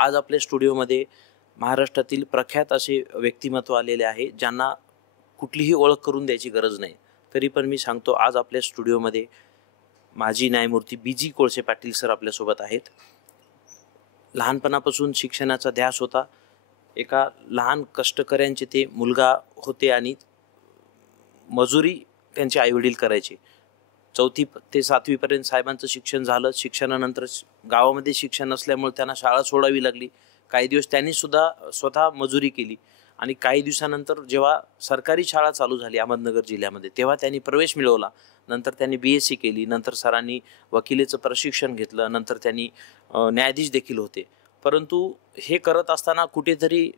आज आपल्या स्टुडिओमध्ये महाराष्ट्रातील प्रख्यात असे व्यक्तिमत्व आलेले आहे, ज्यांना कुठलीही ओळख करून द्यायची गरज नाही. तरी पण मी सांगतो, आज आपल्या स्टुडिओमध्ये माजी न्यायमूर्ती BG कोळसे पाटील सर आपल्यासोबत आहेत. लहानपणापासून शिक्षणाचा ध्यास होता. एका लहान कष्टकऱ्यांचे ते मुलगा होते आणि मजुरी त्यांचे आईवडील करायचे. 4थी ते 7वी पर्यंत साहेबांचं शिक्षण झालं. शिक्षणानंतर गावामध्ये शिक्षण नसल्यामुळे त्यांना शाळा सोडावी लागली. काही दिवस त्यांनी सुद्धा स्वतः मजुरी केली आणि काही दिवसानंतर जेव्हा सरकारी शाळा चालू झाली अहमदनगर जिल्ह्यामध्ये, तेव्हा त्यांनी प्रवेश मिळवला. नंतर त्यांनी BSc केली. नंतर सरांनी वकिलीचं प्रशिक्षण घेतलं. नंतर त्यांनी न्यायाधीश देखील होते. परंतु हे करत असताना कुठेतरी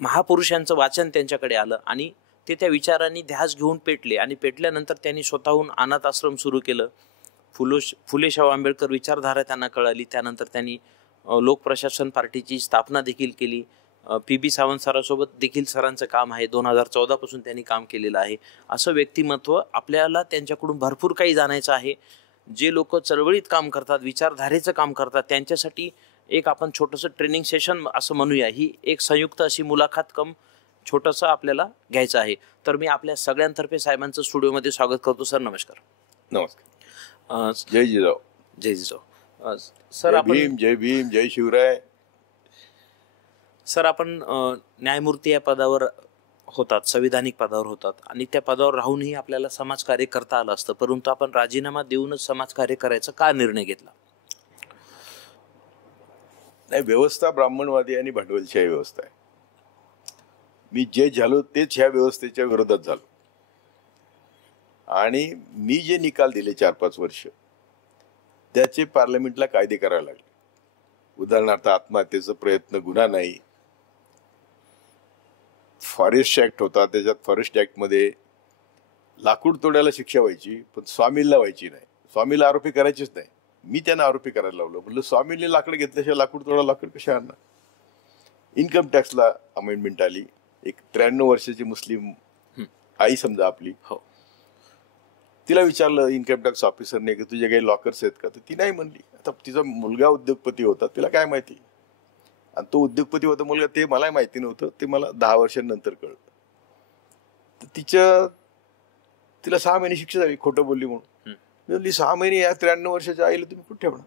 महापुरुषांचं वाचन त्यांच्याकडे आलं आणि ते त्या विचारांनी ध्यास घेऊन पेटले आणि पेटल्यानंतर त्यांनी स्वतःहून अनाथ आश्रम सुरू केलं. फुले शाहू आंबेडकर विचारधारा त्यांना कळाली. त्यानंतर त्यांनी लोकप्रशासन पार्टीची स्थापना देखील केली. PB सावंत सरांसोबत देखील सरांचं काम आहे. 2014 पासून त्यांनी काम केलेलं आहे. असं व्यक्तिमत्व आपल्याला त्यांच्याकडून भरपूर काही जाणायचं आहे. जे लोक चळवळीत काम करतात, विचारधारेचं काम करतात, त्यांच्यासाठी एक आपण छोटंसं ट्रेनिंग सेशन असं म्हणूया. ही एक संयुक्त अशी मुलाखत कम छोटंसं आपल्याला घ्यायचं आहे. तर मी आपल्या सगळ्यांतर्फे साहेबांचं स्टुडिओमध्ये स्वागत करतो. सर नमस्कार. नमस्कार. जय जिजाऊ. जय जिजाऊ. सर आपण जय भीम, जय शिवराय. सर आपण न्यायमूर्ती या पदावर होतात, संविधानिक पदावर होतात आणि त्या पदावर राहूनही आपल्याला समाजकार्य करता आलं असतं, परंतु आपण राजीनामा देऊनच समाजकार्य करायचा का निर्णय घेतला? नाही, व्यवस्था ब्राह्मणवादी आणि भांडवलशाही व्यवस्था आहे. मी जे झालो तेच ह्या व्यवस्थेच्या विरोधात झालो आणि मी जे निकाल दिले 4-5 वर्ष त्याचे पार्लमेंटला कायदे करावे लागले. उदाहरणार्थ आत्महत्येचा प्रयत्न गुन्हा नाही. फॉरेस्ट ऍक्ट होता, त्याच्यात फॉरेस्ट ऍक्टमध्ये लाकूड तोड्याला शिक्षा व्हायची पण स्वामीला व्हायची नाही. स्वामीला आरोपी करायचीच नाही. मी त्यांना आरोपी करायला लावलं. म्हणलं स्वामीने लाकड घेतल्याशिवाय लाकूड तोडा लाकड कशा आणणार. इन्कम टॅक्सला अमेंडमेंट आली. एक 93 वर्षाची मुस्लिम आई समजा आपली, हो, तिला विचारलं इन्कम टॅक्स ऑफिसरने की तुझे काही लॉकर्स आहेत का, तर ती नाही म्हणली. आता तिचा मुलगा उद्योगपती होता, तिला काय माहिती. आणि तो उद्योगपती होता मुलगा, ते मला माहिती नव्हतं. ते मला 10 वर्षांनंतर कळलं. तर तिला 6 महिने शिक्षा झाली खोटं बोलली म्हणून. 6 महिने या 93 वर्षाच्या आईला तुम्ही कुठे ठेवणार.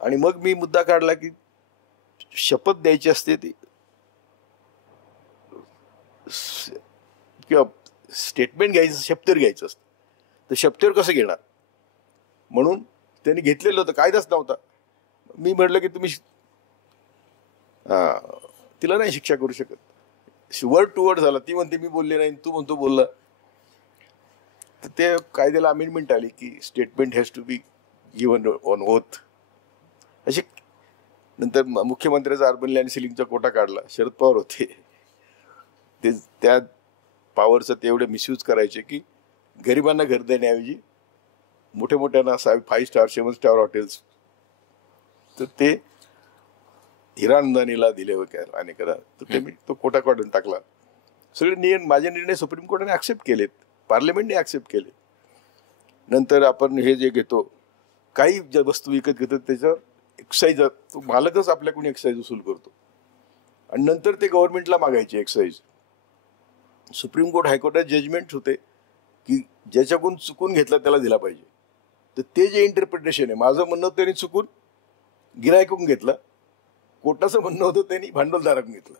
आणि मग मी मुद्दा काढला की शपथ द्यायची असते ती किंवा स्टेटमेंट घ्यायचं, शपथेवर घ्यायचं असतं, तर शपथेवर कसं घेणार. म्हणून त्यांनी घेतलेलं होतं, कायदाच नव्हता. मी म्हटलं की तुम्ही तिला नाही शिक्षा करू शकत. वर्ड टू वर्ड झाला. ती म्हणते मी बोलले नाही, तू म्हणतो बोलला. तर ते कायद्याला अमेंडमेंट आली की statement has to be given on oath. असे नंतर मुख्यमंत्र्याचा अर्बन लँड सिलिंगचा कोटा काढला. शरद पवार होते. ते त्या पॉवरचं ते एवढे मिसयूज करायचे की गरिबांना घर देण्याऐवजी मोठ्या मोठ्यांना 5 स्टार 7 स्टार हॉटेल्स, तर ते हिरानंदानीला दिले होते अनेकदा. तर ते मी तो कोटा काढून टाकला. सगळे माझे निर्णय सुप्रीम कोर्टाने ऍक्सेप्ट केलेत, पार्लमेंटने ऍक्सेप्ट केले. नंतर आपण हे जे घेतो, काही ज्या वस्तू विकत घेतो त्याच्यावर एक्साईज, तो मालकच आपल्याकडून एक्साईज वसूल करतो आणि नंतर ते गव्हर्नमेंटला मागायचे एक्साईज. सुप्रीम कोर्ट हायकोर्टात जजमेंट होते की ज्याच्याकडून चुकून घेतला त्याला दिला पाहिजे. तर ते जे इंटरप्रिटेशन आहे, माझं म्हणणं त्यांनी चुकून गिरायकून घेतलं, कोर्टाचं म्हणणं होतं त्यांनी भांडवलदाराकडून घेतलं.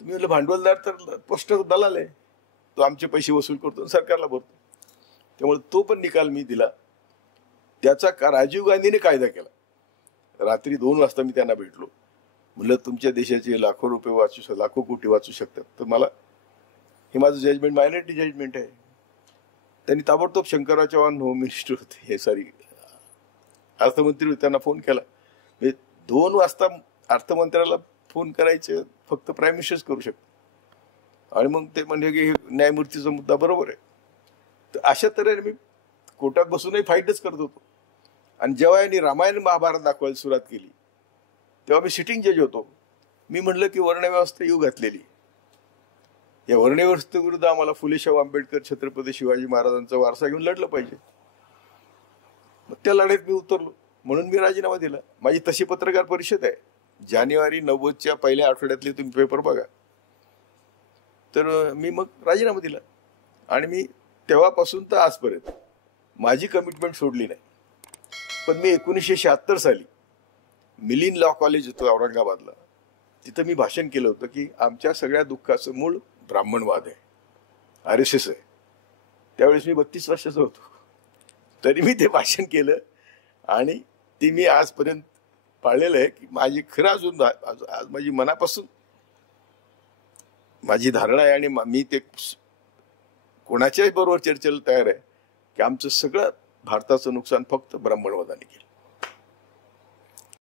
तुम्ही म्हटलं भांडवलदार तर स्पष्ट दलाल आहे, तो आमचे पैसे वसूल करतो सरकारला भरतो. त्यामुळे तो पण निकाल मी दिला. त्याचा राजीव गांधीने कायदा केला. रात्री 2 वाजता मी त्यांना भेटलो. म्हणलं तुमच्या देशाचे लाखो रुपये लाखो कोटी वाचू शकतात. तर मला हे माझं जजमेंट मायनॉरिटी जजमेंट आहे. त्यांनी ताबडतोब शंकरराव चव्हाण होम मिनिस्टर होते, हे सॉरी अर्थमंत्री होते, त्यांना फोन केला. 2 वाजता अर्थमंत्र्याला फोन करायचे फक्त प्राईम मिनिस्टरच करू शकतो. आणि मग ते म्हणजे की न्यायमूर्तीचा मुद्दा बरोबर आहे. तर अशा तऱ्हेने मी कोर्टात बसूनही फाईटच करत होतो. आणि जेव्हा यांनी रामायण महाभारत दाखवायला सुरुवात केली तेव्हा मी सिटिंग जज होतो. मी म्हटलं की वर्णव्यवस्था येऊ घातलेली, या वर्णव्यवस्थेविरुद्ध आम्हाला फुले शाहू आंबेडकर, छत्रपती शिवाजी महाराजांचा वारसा घेऊन लढलं पाहिजे. मग त्या लढाईत मी उतरलो. म्हणून मी राजीनामा दिला. माझी तशी पत्रकार परिषद आहे, जानेवारी 90च्या पहिल्या आठवड्यातले तुम्ही पेपर बघा. तर मी मग राजीनामा दिला आणि मी तेव्हापासून तर आजपर्यंत माझी कमिटमेंट सोडली नाही. पण मी 1976 साली मिलिंद लॉ कॉलेज होतं औरंगाबादला, तिथं मी भाषण केलं होतं की आमच्या सगळ्या दुःखाचं मूळ ब्राह्मणवाद आहे, RSS आहे. त्यावेळेस मी 32 वर्षाचा होतो, तरी मी ते भाषण केलं आणि ते मी आजपर्यंत पाळलेलं आहे की माझी खरं अजून आज माझी मनापासून माझी धारणा आहे आणि मी ते कोणाच्याही बरोबर चर्चेला तयार आहे की आमचं सगळं भारताचं नुकसान फक्त ब्राह्मणवादाने केलं.